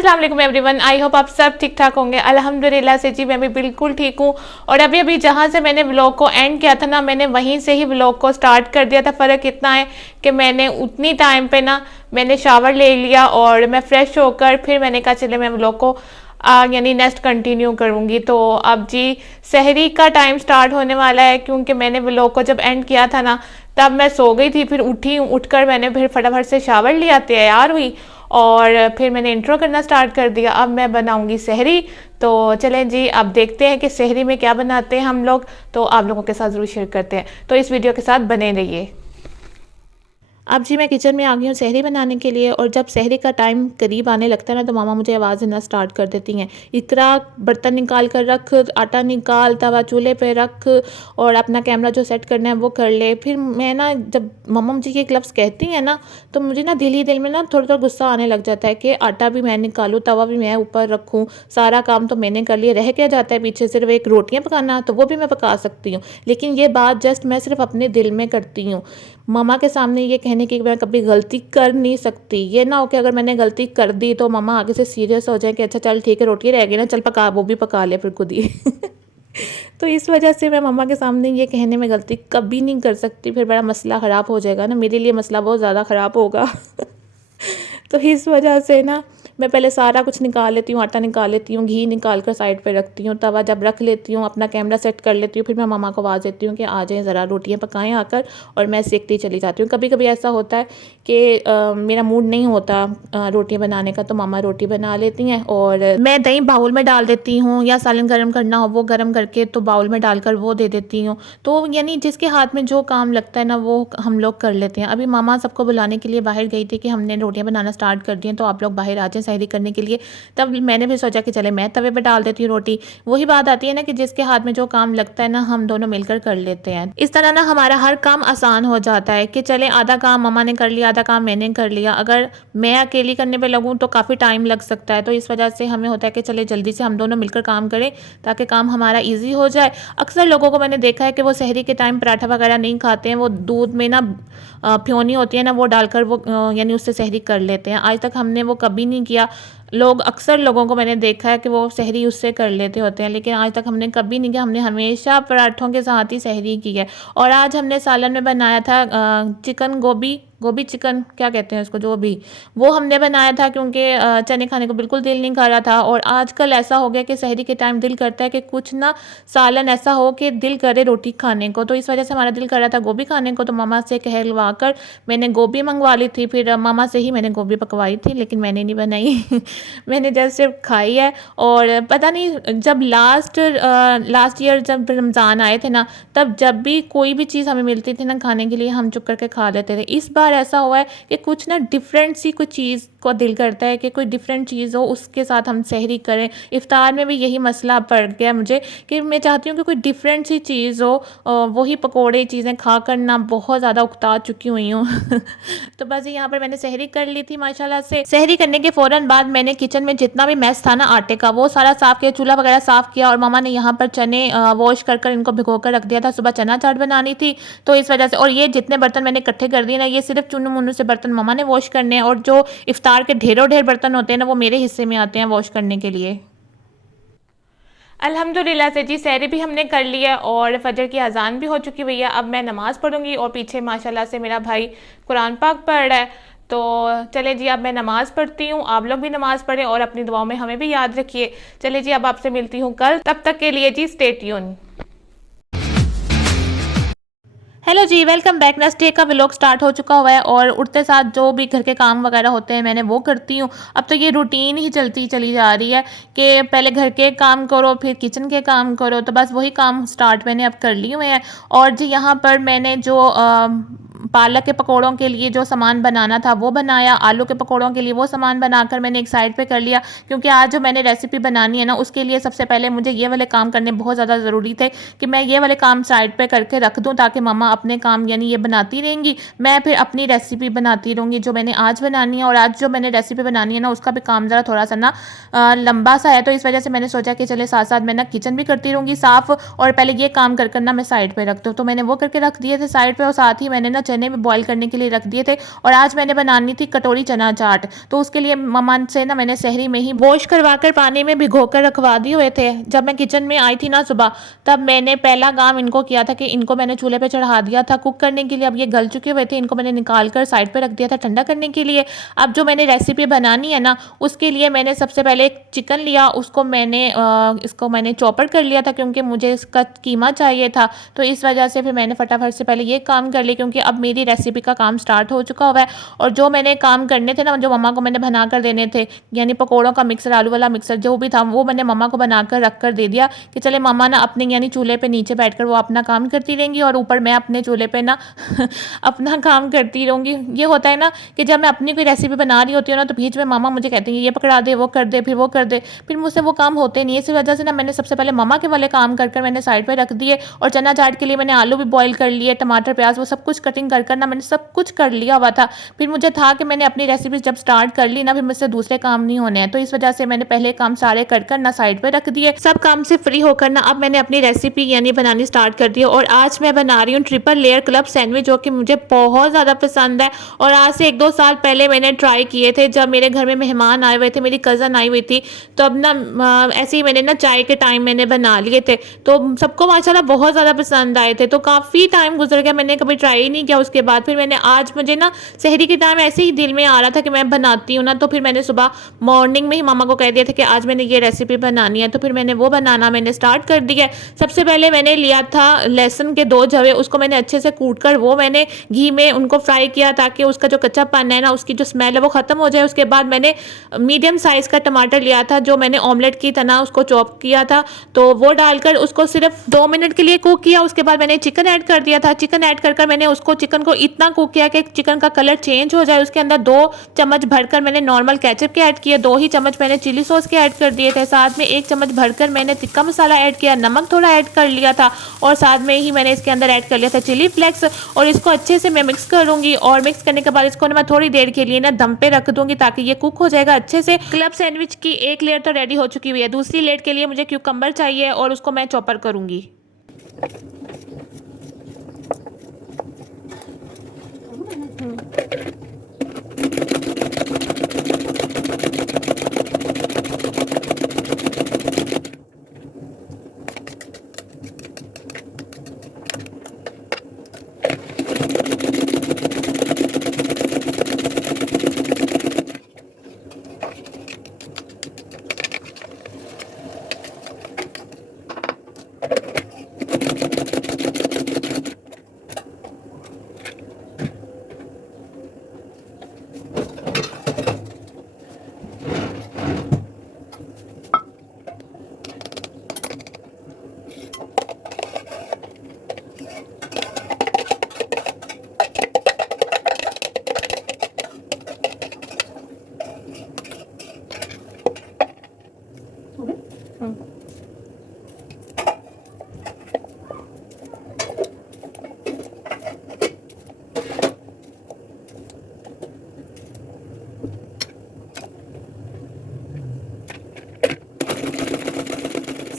अस्सलाम वालेकुम everyone, I hope आप सब ठीक ठाक होंगे। अल्हम्दुलिल्लाह से जी मैं भी बिल्कुल ठीक हूँ। और अभी अभी जहाँ से मैंने व्लॉग को एंड किया था ना, मैंने वहीं से ही व्लॉग को स्टार्ट कर दिया था। फ़र्क इतना है कि मैंने उतनी टाइम पे ना मैंने शावर ले लिया और मैं फ्रेश होकर फिर मैंने कहा चले मैं व्लॉग को यानी नेक्स्ट कंटिन्यू करूँगी। तो अब जी सहरी का टाइम स्टार्ट होने वाला है, क्योंकि मैंने व्लॉग को जब एंड किया था ना तब मैं सो गई थी। फिर उठकर मैंने फिर फटाफट से शावर लिया, तैयार हुई और फिर मैंने इंट्रो करना स्टार्ट कर दिया। अब मैं बनाऊंगी सहरी। तो चलें जी, अब देखते हैं कि सहरी में क्या बनाते हैं हम लोग। तो आप लोगों के साथ ज़रूर शेयर करते हैं, तो इस वीडियो के साथ बने रहिए। अब जी मैं किचन में आ गई हूँ सहरी बनाने के लिए। और जब सहरी का टाइम करीब आने लगता है ना तो मामा मुझे आवाज़ देना स्टार्ट कर देती हैं, इकरा बर्तन निकाल कर रख, आटा निकाल, तवा चूल्हे पे रख और अपना कैमरा जो सेट करना है वो कर ले। फिर मैं ना जब मामा मुझे ये लफ्ज़ कहती हैं ना तो मुझे ना दिल ही दिल में ना थोड़ा थोड़ा गुस्सा आने लग जाता है कि आटा भी मैं निकालूँ, तवा भी मैं ऊपर रखूँ, सारा काम तो मैंने कर लिया, रह क्या जाता है पीछे सिर्फ एक रोटियाँ पकाना, तो वो भी मैं पका सकती हूँ। लेकिन ये बात जस्ट मैं सिर्फ अपने दिल में करती हूँ। मामा के सामने ये कहने की मैं कभी गलती कर नहीं सकती। ये ना हो कि अगर मैंने गलती कर दी तो मामा आगे से सीरियस हो जाए कि अच्छा चल ठीक है रोटी रह गई ना, चल पका, वो भी पका ले फिर खुद ही। तो इस वजह से मैं मम्मा के सामने ये कहने में गलती कभी नहीं कर सकती, फिर बड़ा मसला ख़राब हो जाएगा ना, मेरे लिए मसला बहुत ज़्यादा ख़राब होगा। तो इस वजह से ना मैं पहले सारा कुछ निकाल लेती हूँ, आटा निकाल लेती हूँ, घी निकाल कर साइड पे रखती हूँ, तवा जब रख लेती हूँ, अपना कैमरा सेट कर लेती हूँ, फिर मैं मामा को आवाज़ देती हूँ कि आ जाएं ज़रा रोटियाँ पकाएं आकर, और मैं सेकती चली जाती हूँ। कभी कभी ऐसा होता है कि मेरा मूड नहीं होता रोटियाँ बनाने का, तो मामा रोटी बना लेती हैं और मैं दही बाउल में डाल देती हूँ, या सालन गर्म करना हो वो गर्म करके तो बाउल में डालकर वो दे देती हूँ। तो यानी जिसके हाथ में जो काम लगता है ना वो हम लोग कर लेते हैं। अभी मामा सबको बुलाने के लिए बाहर गई थी कि हमने रोटियाँ बनाना स्टार्ट कर दी हैं, तो आप लोग बाहर आ जाएं सहरी करने के लिए। तब मैंने भी सोचा कि चले मैं तवे पे डाल देती हूँ रोटी। वही बात आती है ना कि जिसके हाथ में जो काम लगता है ना हम दोनों मिलकर कर लेते हैं। इस तरह ना हमारा हर काम आसान हो जाता है कि चले आधा काम मम्मा ने कर लिया, आधा काम मैंने कर लिया। अगर मैं अकेली करने पे लगूँ तो काफ़ी टाइम लग सकता है, तो इस वजह से हमें होता है कि चले जल्दी से हम दोनों मिलकर काम करें ताकि काम हमारा ईजी हो जाए। अक्सर लोगों को मैंने देखा है कि वो सहरी के टाइम पराठा वगैरह नहीं खाते हैं, वो दूध में ना फ्योनी होती है ना वो डालकर वो यानी उससे सहरी कर लेते हैं। आज तक हमने वो कभी नहीं किया। लोग अक्सर लोगों को मैंने देखा है कि वो सहरी उससे कर लेते होते हैं, लेकिन आज तक हमने कभी नहीं किया। हमने हमेशा पराठों के साथ ही सहरी की है। और आज हमने सालन में बनाया था चिकन गोभी चिकन क्या कहते हैं उसको, जो भी वो हमने बनाया था, क्योंकि चने खाने को बिल्कुल दिल नहीं कर रहा था। और आजकल ऐसा हो गया कि सहरी के टाइम दिल करता है कि कुछ ना सालन ऐसा हो कि दिल करे रोटी खाने को, तो इस वजह से हमारा दिल कर रहा था गोभी खाने को। तो मामा से कहलवा कर मैंने गोभी मंगवा ली थी, फिर मामा से ही मैंने गोभी पकवाई थी, लेकिन मैंने नहीं बनाई। मैंने जस्ट सिर्फ खाई है। और पता नहीं जब लास्ट ईयर जब रमज़ान आए थे ना, तब जब भी कोई भी चीज़ हमें मिलती थी ना खाने के लिए हम चुप करके खा लेते थे। इस बार ऐसा हुआ है कि कुछ ना डिफरेंट सी कोई चीज़ को दिल करता है कि कोई डिफरेंट चीज़ हो उसके साथ हम सहरी करें। इफ्तार में भी यही मसला पड़ गया मुझे कि मैं चाहती हूँ कि कोई डिफरेंट सी चीज़ हो। वही पकोड़े चीज़ें खा कर ना बहुत ज़्यादा उकता चुकी हुई हूँ। तो बस यहाँ पर मैंने सहरी कर ली थी माशाल्लाह से। सहरी करने के फ़ौरन बाद मैंने किचन में जितना भी मैस था ना आटे का वो सारा साफ़ किया, चूल्हा वगैरह साफ़ किया। और मामा ने यहाँ पर चने वॉश कर कर इनको भिगो कर रख दिया था, सुबह चना चाट बनानी थी तो इस वजह से। और ये जितने बर्तन मैंने इकट्ठे कर दिए ना, ये सिर्फ चुन्नू मुन्नू से बर्तन मामा ने वॉश करने हैं, और जो इफ्तार के ढेरों ढेर बर्तन होते हैं ना वो मेरे हिस्से में आते हैं वॉश करने के लिए। अल्हम्दुलिल्लाह से जी सहरी भी हमने कर लिया और फजर की अजान भी हो चुकी हुई है। अब मैं नमाज़ पढ़ूंगी और पीछे माशाल्लाह से मेरा भाई कुरान पाक पढ़ रहा है। तो चले जी अब मैं नमाज़ पढ़ती हूँ, आप लोग भी नमाज़ पढ़ें और अपनी दुआओं में हमें भी याद रखिए। चले जी अब आपसे मिलती हूँ कल, तब तक के लिए जी स्टे ट्यून। हेलो जी, वेलकम बैक। नेक्स्ट डे का व्लॉग स्टार्ट हो चुका हुआ है और उठते साथ जो भी घर के काम वगैरह होते हैं मैंने वो करती हूँ। अब तो ये रूटीन ही चलती चली जा रही है कि पहले घर के काम करो फिर किचन के काम करो, तो बस वही काम स्टार्ट मैंने अब कर लिए हुए हैं। और जी यहाँ पर मैंने जो पालक के पकौड़ों के लिए जो सामान बनाना था वो बनाया, आलू के पकौड़ों के लिए वो सामान बनाकर मैंने एक साइड पे कर लिया, क्योंकि आज जो मैंने रेसिपी बनानी है ना उसके लिए सबसे पहले मुझे ये वाले काम करने बहुत ज़्यादा ज़रूरी थे कि मैं ये वाले काम साइड पे करके रख दूँ, ताकि मम्मा अपने काम यानी ये बनाती रहेंगी, मैं फिर अपनी रेसिपी बनाती रहूँगी जो मैंने आज बनानी है। और आज जो मैंने रेसिपी बनानी है ना उसका भी काम ज़रा थोड़ा सा ना लंबा सा है, तो इस वजह से मैंने सोचा कि चले साथ साथ मैं ना किचन भी करती रहूँगी साफ़, और पहले ये काम कर कर ना मैं साइड पर रख दूँ। तो मैंने वो करके रख दिए थे साइड पर, और साथ ही मैंने ना चने भी बॉईल करने के लिए रख दिए थे। और आज मैंने बनानी थी कटोरी चना चाट, तो उसके लिए मम्मा से ना मैंने सहरी में ही वॉश करवा कर पानी में भिगो कर रखवा दिए हुए थे। जब मैं किचन में आई थी ना सुबह, तब मैंने पहला काम इनको किया था कि इनको मैंने चूल्हे पे चढ़ा दिया था कुक करने के लिए। अब ये गल चुके हुए थे, इनको मैंने निकाल कर साइड पे रख दिया था ठंडा करने के लिए। अब जो मैंने रेसिपी बनानी है ना, उसके लिए मैंने सबसे पहले एक चिकन लिया, उसको मैंने इसको मैंने चॉपर कर लिया था क्योंकि मुझे इसका कीमा चाहिए था। तो इस वजह से फिर मैंने फटाफट से पहले ये काम कर लिया, क्योंकि अब मेरी रेसिपी का काम स्टार्ट हो चुका हुआ है। और जो मैंने काम करने थे ना, जो मम्मा को मैंने बना कर देने थे, यानी पकौड़ों का मिक्सर, आलू वाला मिक्सर जो भी था, वो मैंने मम्मा को बना कर रख कर दे दिया कि चले मम्मा ना अपने यानी चूल्हे पे नीचे बैठकर वो अपना काम करती रहेंगी और ऊपर मैं अपने चूल्हे पे ना अपना काम करती रहूँगी। ये होता है ना कि जब मैं अपनी कोई रेसिपी बना रही होती हूँ ना, तो बीच में मामा मुझे कहते हैं ये पकड़ा दे, वो कर दे, फिर वो कर दे, फिर मुझसे वो काम होते नहीं है। इसी वजह से ना मैंने सबसे पहले मम्मा के वाले काम कर मैंने साइड पर रख दिए। और चना चाट के लिए मैंने आलू भी बॉईल कर लिए, टमाटर प्याज वो सब कुछ कटिंग कर ना मैंने सब कुछ कर लिया हुआ था। फिर मुझे था कि मैंने अपनी रेसिपी जब स्टार्ट कर ली ना, फिर मुझसे दूसरे काम नहीं होने हैं, तो इस वजह से मैंने पहले काम सारे कर ना साइड पे रख दिए। सब काम से फ्री होकर ना अब मैंने अपनी रेसिपी यानी बनानी स्टार्ट कर दी। और आज मैं बना रही हूँ ट्रिपल लेयर क्लब सैंडविच, जो कि मुझे बहुत ज़्यादा पसंद है। और आज से 1-2 साल पहले मैंने ट्राई किए थे, जब मेरे घर में मेहमान आए हुए थे, मेरी कज़न आई हुई थी, तो अब ना ऐसे ही मैंने ना चाय के टाइम मैंने बना लिए थे, तो सबको माशाल्लाह बहुत ज़्यादा पसंद आए थे। तो काफ़ी टाइम गुजर गया, मैंने कभी ट्राई ही नहीं किया उसके बाद। फिर मैंने आज मुझे ना सहरी के टाइम ऐसे ही दिल में आ रहा था कि मैं बनाती हूँ ना, तो फिर मैंने सुबह मॉर्निंग में ही मामा को कह दिया था कि आज मैंने ये रेसिपी बनानी है, तो फिर मैंने वो बनाना मैंने स्टार्ट कर दिया। सबसे पहले मैंने लिया था लहसुन के 2 जवे, उसको मैंने अच्छे से कूट कर वो मैंने घी में उनको फ्राई किया, ताकि उसका जो कच्चापन है ना, उसकी जो स्मेल है वो ख़त्म हो जाए। उसके बाद मैंने मीडियम साइज़ का टमाटर लिया था, जो मैंने ऑमलेट की तरह उसको चॉप किया था, तो वो डालकर उसको सिर्फ 2 मिनट के लिए कुक किया। उसके बाद मैंने चिकन ऐड कर दिया था। चिकन ऐड कर मैंने उसको चिकन को इतना कुक किया कि चिकन का कलर चेंज हो जाए। उसके अंदर 2 चम्मच भरकर मैंने नॉर्मल केचप के ऐड किए, 2 ही चम्मच मैंने चिली सॉस के ऐड कर दिए थे। साथ में 1 चम्मच भरकर मैंने तिक्का मसाला ऐड किया, नमक थोड़ा ऐड कर लिया था, और साथ में ही मैंने इसके अंदर ऐड कर लिया था चिली फ्लेक्स। और इसको अच्छे से मैं मिक्स करूंगी, और मिक्स करने के बाद इसको ना मैं थोड़ी देर के लिए ना दम पे रख दूंगी, ताकि ये कुक हो जाएगा अच्छे से। क्लब सैंडविच की एक लेयर तो रेडी हो चुकी हुई है, दूसरी लेयर के लिए मुझे क्यूकम्बर चाहिए और उसको मैं चॉपर करूंगी।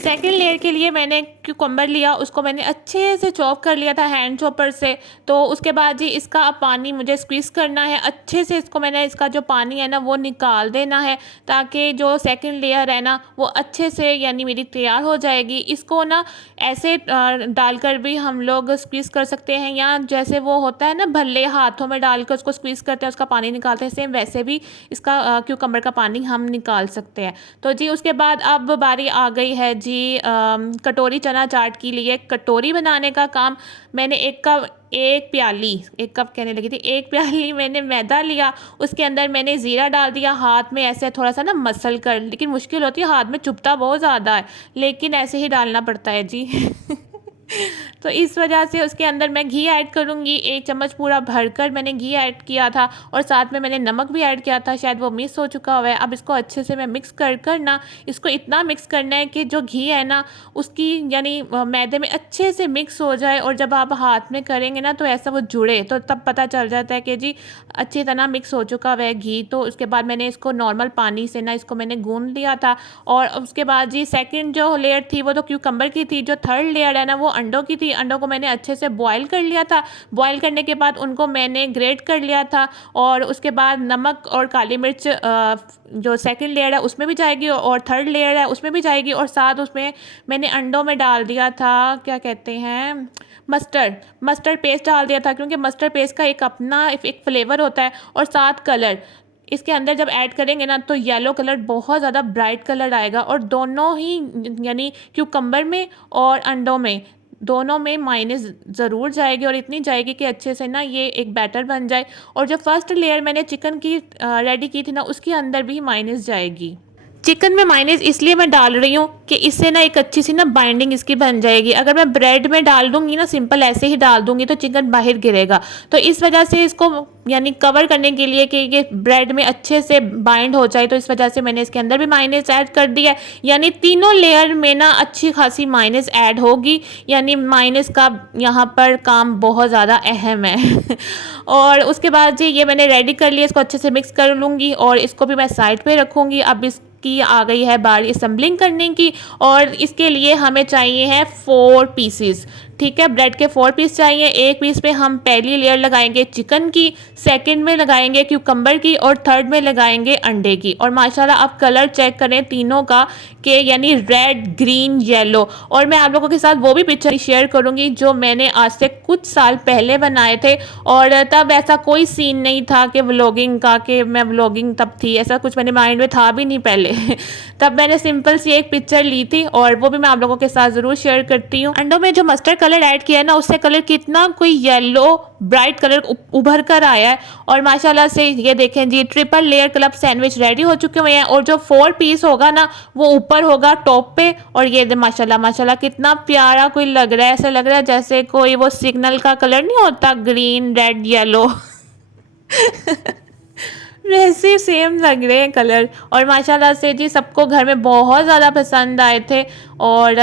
सेकेंड लेयर के लिए मैंने क्यूकम्बर लिया, उसको मैंने अच्छे से चॉप कर लिया था हैंड चॉपर से। तो उसके बाद जी इसका अब पानी मुझे स्क्वीज़ करना है अच्छे से, इसको मैंने इसका जो पानी है ना वो निकाल देना है, ताकि जो सेकंड लेयर है ना वो अच्छे से यानी मेरी तैयार हो जाएगी। इसको ना ऐसे डालकर भी हम लोग स्क्वीज़ कर सकते हैं, या जैसे वो होता है ना भल्ले हाथों में डालकर उसको स्क्वीज़ करते हैं, उसका पानी निकालते हैं, सेम वैसे भी इसका क्यूकम्बर का पानी हम निकाल सकते हैं। तो जी उसके बाद अब बारी आ गई है जी कटोरी चना चाट के लिए कटोरी बनाने का काम। मैंने एक कप कहने लगी थी, 1 प्याली मैंने मैदा लिया, उसके अंदर मैंने ज़ीरा डाल दिया, हाथ में ऐसे थोड़ा सा ना मसल कर, लेकिन मुश्किल होती है, हाथ में चुभता बहुत ज़्यादा है, लेकिन ऐसे ही डालना पड़ता है जी तो इस वजह से उसके अंदर मैं घी ऐड करूँगी, 1 चम्मच पूरा भरकर मैंने घी ऐड किया था, और साथ में मैंने नमक भी ऐड किया था, शायद वो मिक्स हो चुका हुआ है। अब इसको अच्छे से मैं मिक्स कर ना इसको इतना मिक्स करना है कि जो घी है ना उसकी यानी मैदे में अच्छे से मिक्स हो जाए, और जब आप हाथ में करेंगे ना तो ऐसा वो जुड़े, तो तब पता चल जाता है कि जी अच्छी तरह मिक्स हो चुका हुआ है घी। तो उसके बाद मैंने इसको नॉर्मल पानी से ना इसको मैंने गूंद लिया था, और उसके बाद जी सेकंड जो लेयर थी वो तो क्यूकम्बर की थी, जो थर्ड लेयर है ना वो अंडों की थी। अंडों को मैंने अच्छे से बॉयल कर लिया था। बॉयल करने के बाद उनको मैंने ग्रेट कर लिया था और उसके बाद नमक और काली मिर्च जो सेकंड लेयर है उसमें भी जाएगी और थर्ड लेयर है उसमें भी जाएगी, और साथ उसमें मैंने अंडों में डाल दिया था, क्या कहते हैं, मस्टर्ड पेस्ट डाल दिया था, क्योंकि मस्टर्ड पेस्ट का एक अपना एक फ्लेवर होता है। और साथ कलर इसके अंदर जब ऐड करेंगे ना तो येलो कलर बहुत ज़्यादा ब्राइट कलर आएगा, और दोनों ही यानी क्यूकम्बर में और अंडों में दोनों में माइनस ज़रूर जाएगी, और इतनी जाएगी कि अच्छे से ना ये एक बैटर बन जाए। और जो फर्स्ट लेयर मैंने चिकन की रेडी की थी ना उसके अंदर भी माइनस जाएगी। चिकन में माइनस इसलिए मैं डाल रही हूँ कि इससे ना एक अच्छी सी ना बाइंडिंग इसकी बन जाएगी। अगर मैं ब्रेड में डाल दूंगी ना, सिंपल ऐसे ही डाल दूंगी, तो चिकन बाहर गिरेगा। तो इस वजह से इसको यानी कवर करने के लिए कि ये ब्रेड में अच्छे से बाइंड हो जाए, तो इस वजह से मैंने इसके अंदर भी माइनस ऐड कर दिया है। यानी तीनों लेयर में ना अच्छी खासी माइनस ऐड होगी, यानी माइनस का यहाँ पर काम बहुत ज़्यादा अहम है। और उसके बाद जी ये मैंने रेडी कर लिया, इसको अच्छे से मिक्स कर लूँगी और इसको भी मैं साइड पे रखूँगी। अब की आ गई है बारी असेंबलिंग करने की, और इसके लिए हमें चाहिए है 4 पीसेस। ठीक है, ब्रेड के 4 पीस चाहिए। एक पीस पे हम पहली लेयर लगाएंगे चिकन की, सेकंड में लगाएंगे क्यूकम्बर की, और थर्ड में लगाएंगे अंडे की। और माशाल्लाह आप कलर चेक करें तीनों का कि यानी रेड, ग्रीन, येलो। और मैं आप लोगों के साथ वो भी पिक्चर शेयर करूंगी जो मैंने आज से कुछ साल पहले बनाए थे, और तब ऐसा कोई सीन नहीं था कि व्लॉगिंग का, कि मैं व्लॉगिंग तब थी, ऐसा कुछ मेरे माइंड में था भी नहीं पहले। तब मैंने सिंपल सी एक पिक्चर ली थी और वो भी मैं आप लोगों के साथ ज़रूर शेयर करती हूँ। अंडों में जो मस्टर्ड कलर ऐड किया है ना उससे कलर कितना कोई येलो ब्राइट कलर उभर कर आया है। और माशाल्लाह से ये देखें जी, triple layer club sandwich ready हो चुके हुए हैं, और जो 4 पीस होगा ना वो ऊपर होगा टॉप पे। और ये माशाल्लाह माशाल्लाह कितना प्यारा कोई लग रहा है, ऐसा लग रहा है जैसे कोई वो सिग्नल का कलर नहीं होता, ग्रीन, रेड, येलो। वैसे सेम लग रहे हैं कलर। और माशाल्लाह से जी सबको घर में बहुत ज़्यादा पसंद आए थे, और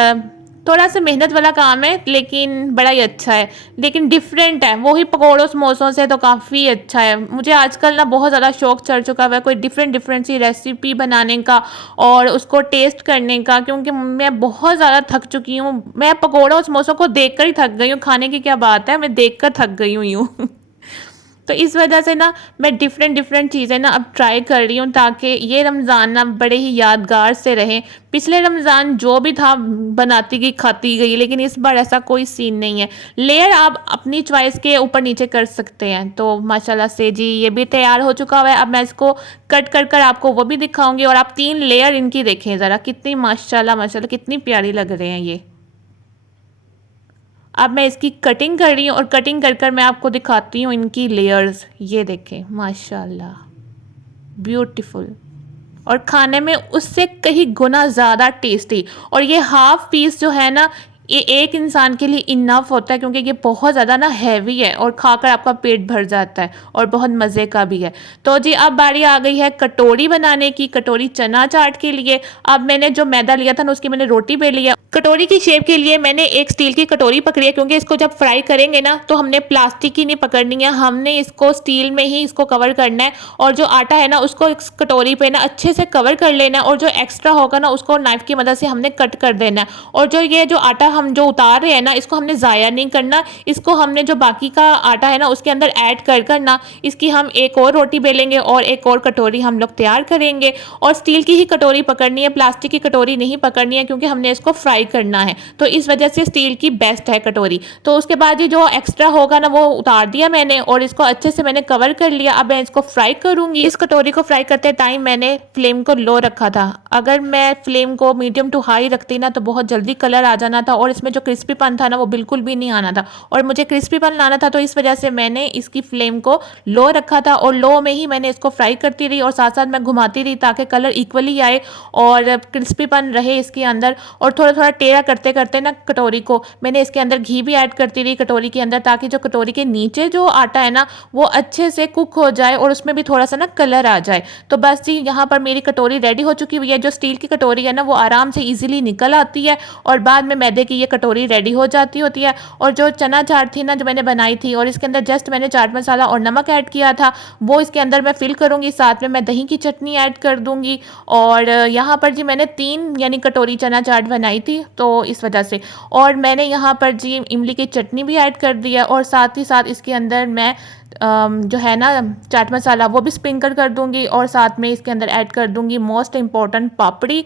थोड़ा सा मेहनत वाला काम है लेकिन बड़ा ही अच्छा है, लेकिन डिफरेंट है। वही पकौड़ों समोसों से तो काफ़ी अच्छा है। मुझे आजकल ना बहुत ज़्यादा शौक चढ़ चुका है कोई डिफरेंट सी रेसिपी बनाने का और उसको टेस्ट करने का, क्योंकि मैं बहुत ज़्यादा थक चुकी हूँ। मैं पकौड़ों समोसों को देख कर ही थक गई हूँ, खाने की क्या बात है, मैं देख कर थक गई हूँ यूँ। तो इस वजह से ना मैं डिफरेंट चीज़ें ना अब ट्राई कर रही हूँ, ताकि ये रमज़ान ना बड़े ही यादगार से रहें। पिछले रमज़ान जो भी था बनाती गई खाती गई, लेकिन इस बार ऐसा कोई सीन नहीं है। लेयर आप अपनी चॉइस के ऊपर नीचे कर सकते हैं। तो माशाल्लाह से जी ये भी तैयार हो चुका हुआ है। अब मैं इसको कट कर आपको वो भी दिखाऊंगी, और आप 3 लेयर इनकी देखें ज़रा, कितनी माशाल्लाह कितनी प्यारी लग रहे हैं ये। अब मैं इसकी कटिंग कर रही हूँ, और कटिंग कर मैं आपको दिखाती हूँ इनकी लेयर्स। ये देखें माशाल्लाह ब्यूटीफुल, और खाने में उससे कहीं गुना ज़्यादा टेस्टी। और ये हाफ पीस जो है ना ये एक इंसान के लिए इनफ होता है, क्योंकि ये बहुत ज़्यादा ना हैवी है और खाकर आपका पेट भर जाता है और बहुत मज़े का भी है। तो जी अब बारी आ गई है कटोरी बनाने की, कटोरी चना चाट के लिए। अब मैंने जो मैदा लिया था ना उसकी मैंने रोटी बेली है। कटोरी की शेप के लिए मैंने एक स्टील की कटोरी पकड़ी है, क्योंकि इसको जब फ्राई करेंगे ना तो हमने प्लास्टिक की नहीं पकड़नी है, हमने इसको स्टील में ही इसको कवर करना है। और जो आटा है ना उसको इस कटोरी पे ना अच्छे से कवर कर लेना है, और जो एक्स्ट्रा होगा ना उसको नाइफ की मदद से हमने कट कर देना है। और जो ये जो आटा हम जो उतार रहे हैं ना इसको हमने ज़ाया नहीं करना, इसको हमने जो बाकी का आटा है ना उसके अंदर ऐड कर ना इसकी हम एक और रोटी बेलेंगे और एक और कटोरी हम लोग तैयार करेंगे। और स्टील की ही कटोरी पकड़नी है, प्लास्टिक की कटोरी नहीं पकड़नी है, क्योंकि हमने इसको फ्राई करना है। तो इस वजह से स्टील की बेस्ट है कटोरी। तो उसके बाद ये जो एक्स्ट्रा होगा ना वो उतार दिया मैंने, और इसको अच्छे से मैंने कवर कर लिया। अब मैं इसको फ्राई करूंगी। इस कटोरी को फ्राई करते टाइम मैंने फ्लेम को लो रखा था। अगर मैं फ्लेम को मीडियम टू हाई रखती ना तो बहुत जल्दी कलर आ जाना था, और इसमें जो क्रिस्पीपन था ना वो बिल्कुल भी नहीं आना था, और मुझे क्रिस्पीपन लाना था। तो इस वजह से मैंने इसकी फ्लेम को लो रखा था, और लो में ही मैंने इसको फ्राई करती रही, और साथ साथ मैं घुमाती रही ताकि कलर इक्वली आए और क्रिस्पीपन रहे इसके अंदर। और थोड़ा थोड़ा टेढ़ा करते करते ना कटोरी को मैंने इसके अंदर घी भी ऐड करती रही कटोरी के अंदर, ताकि जो कटोरी के नीचे जो आटा है ना वो अच्छे से कुक हो जाए और उसमें भी थोड़ा सा ना कलर आ जाए। तो बस जी यहाँ पर मेरी कटोरी रेडी हो चुकी हुई है। जो स्टील की कटोरी है ना वो आराम से इजीली निकल आती है, और बाद में मैदे की ये कटोरी रेडी हो जाती होती है। और जो चना चाट थी ना जो मैंने बनाई थी, और इसके अंदर जस्ट मैंने चाट मसाला और नमक ऐड किया था, वो इसके अंदर मैं फिल करूँगी। साथ में मैं दही की चटनी ऐड कर दूँगी। और यहाँ पर जी मैंने 3 यानी कटोरी चना चाट बनाई थी, तो इस वजह से। और मैंने यहाँ पर जी इमली की चटनी भी ऐड कर दिया, और साथ ही साथ इसके अंदर मैं जो है ना चाट मसाला वो भी स्प्रिंकल कर दूंगी। और साथ में इसके अंदर ऐड कर दूंगी मोस्ट इम्पॉर्टेंट पापड़ी।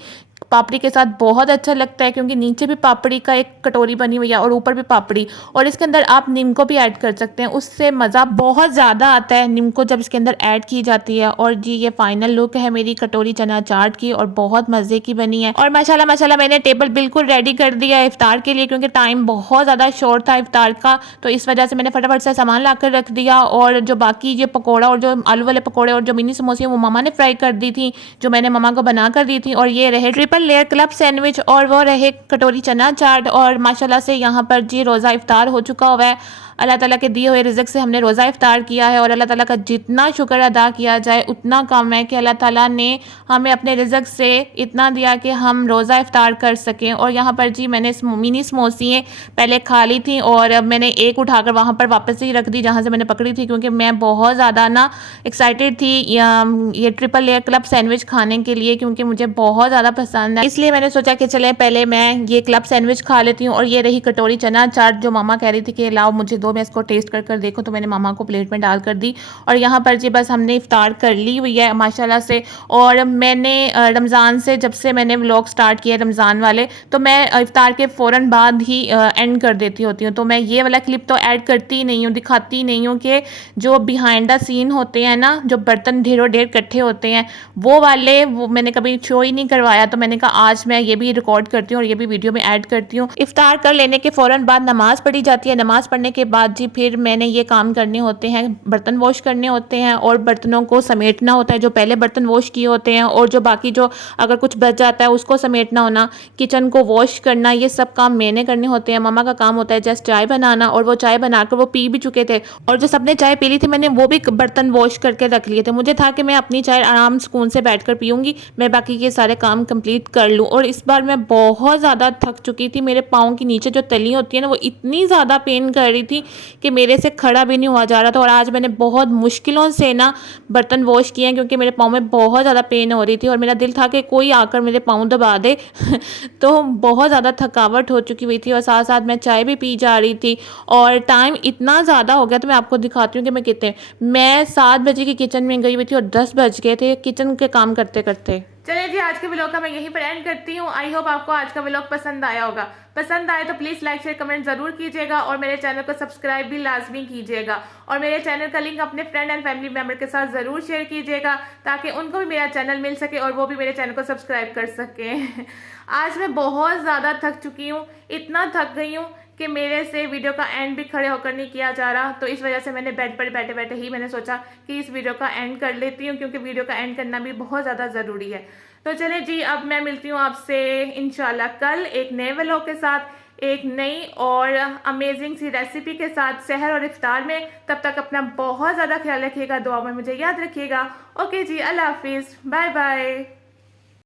पापड़ी के साथ बहुत अच्छा लगता है, क्योंकि नीचे भी पापड़ी का एक कटोरी बनी हुई है और ऊपर भी पापड़ी। और इसके अंदर आप नीम को भी ऐड कर सकते हैं, उससे मज़ा बहुत ज़्यादा आता है नीम को जब इसके अंदर ऐड की जाती है। और जी ये फाइनल लुक है मेरी कटोरी चना चाट की, और बहुत मज़े की बनी है। और माशाल्लाह माशाल्लाह मैंने टेबल बिल्कुल रेडी कर दिया है इफ्तार के लिए, क्योंकि टाइम बहुत ज़्यादा शॉर्ट था इफ्तार का, तो इस वजह से मैंने फटाफट से सामान ला कर रख दिया। और जो बाकी ये पकौड़ा और जो आलू वाले पकौड़े और जो मिनी समोसे वो मामा ने फ्राई कर दी थी, जो मैंने मामा को बना कर दी थी। और ये रहे ट्रिपल लेयर क्लब सैंडविच, और वो रहे कटोरी चना चाट। और माशाल्लाह से यहाँ पर जी रोज़ा इफ्तार हो चुका हुआ है। अल्लाह ताला के दिए हुए रिज़्क से हमने रोज़ा इफ्तार किया है, और अल्लाह ताला का जितना शुक्र अदा किया जाए उतना कम है कि अल्लाह ताला ने हमें अपने रिज़्क से इतना दिया कि हम रोज़ा इफ्तार कर सकें। और यहाँ पर जी मैंने मिनी समोसियाँ पहले खा ली थी, और अब मैंने एक उठाकर वहाँ पर वापस ही रख दी जहाँ से मैंने पकड़ी थी, क्योंकि मैं बहुत ज़्यादा ना एक्साइटेड थी ये ट्रिपल लेयर क्लब सैंडविच खाने के लिए, क्योंकि मुझे बहुत ज़्यादा पसंद है। इसलिए मैंने सोचा कि चले पहले मैं ये क्लब सैंडविच खा लेती हूँ। और ये रही कटोरी चना चाट जो मामा कह रही थी कि लाओ मुझे दो, मैं इसको टेस्ट कर कर देखो, तो मैंने मामा को प्लेट में डाल कर दी। और यहाँ पर जी बस हमने इफ्तार कर ली हुई है माशाल्लाह से। और मैंने रमज़ान से जब से मैंने व्लॉग स्टार्ट किया रमज़ान वाले, तो मैं इफ्तार के फ़ौरन बाद ही एंड कर देती होती हूँ। तो मैं ये वाला क्लिप तो ऐड करती ही नहीं हूँ, दिखाती ही नहीं हूँ कि जो बिहाइंड द सीन होते हैं ना, जो बर्तन ढेरों ढेर इकट्ठे होते हैं वो वाले, वो मैंने कभी शो ही नहीं करवाया। तो मैंने कहा आज मैं ये भी रिकॉर्ड करती हूँ और ये भी वीडियो में ऐड करती हूँ। इफ्तार कर लेने के फ़ौरन बाद नमाज़ पढ़ी जाती है। नमाज़ पढ़ने के बाद जी फिर मैंने ये काम करने होते हैं, बर्तन वॉश करने होते हैं और बर्तनों को समेटना होता है, जो पहले बर्तन वॉश किए होते हैं, और जो बाकी जो अगर कुछ बच जाता है उसको समेटना होना, किचन को वॉश करना, ये सब काम मैंने करने होते हैं। मामा का काम होता है जस्ट चाय बनाना, और वो चाय बनाकर वो पी भी चुके थे, और जो सबने चाय पी ली थी मैंने वो भी बर्तन वॉश करके रख लिए थे। मुझे था कि मैं अपनी चाय आराम सुकून से बैठकर पीऊँगी, मैं बाकी के सारे काम कंप्लीट कर लूँ। और इस बार मैं बहुत ज़्यादा थक चुकी थी, मेरे पाँव के नीचे जो तली होती है ना वो इतनी ज़्यादा पेन कर रही थी कि मेरे से खड़ा भी नहीं हुआ जा रहा था। और आज मैंने बहुत मुश्किलों से ना बर्तन वॉश किए हैं, क्योंकि मेरे पाँव में बहुत ज़्यादा पेन हो रही थी, और मेरा दिल था कि कोई आकर मेरे पाँव दबा दे तो बहुत ज़्यादा थकावट हो चुकी हुई थी, और साथ साथ मैं चाय भी पी जा रही थी, और टाइम इतना ज़्यादा हो गया। तो मैं आपको दिखाती हूँ कि मैं 7 बजे की किचन में गई हुई थी और 10 बज गए थे किचन के काम करते करते। चलिए जी आज के व्लॉग का मैं यहीं पर एंड करती हूँ। आई होप आपको आज का व्लॉग पसंद आया होगा। पसंद आए तो प्लीज़ लाइक शेयर कमेंट जरूर कीजिएगा, और मेरे चैनल को सब्सक्राइब भी लाजमी कीजिएगा, और मेरे चैनल का लिंक अपने फ्रेंड एंड फैमिली मेंबर के साथ ज़रूर शेयर कीजिएगा, ताकि उनको भी मेरा चैनल मिल सके और वो भी मेरे चैनल को सब्सक्राइब कर सके। आज मैं बहुत ज़्यादा थक चुकी हूँ, इतना थक गई हूँ कि मेरे से वीडियो का एंड भी खड़े होकर नहीं किया जा रहा। तो इस वजह से मैंने बेड पर बैठे बैठे ही मैंने सोचा कि इस वीडियो का एंड कर लेती हूँ, क्योंकि वीडियो का एंड करना भी बहुत ज़्यादा ज़रूरी है। तो चले जी अब मैं मिलती हूँ आपसे इंशाल्लाह कल एक नए व्लॉग के साथ, एक नई और अमेजिंग सी रेसिपी के साथ सहर और इफ्तार में। तब तक अपना बहुत ज़्यादा ख्याल रखिएगा, दुआ में मुझे याद रखिएगा। ओके जी, अल्लाह हाफिज़, बाय बाय।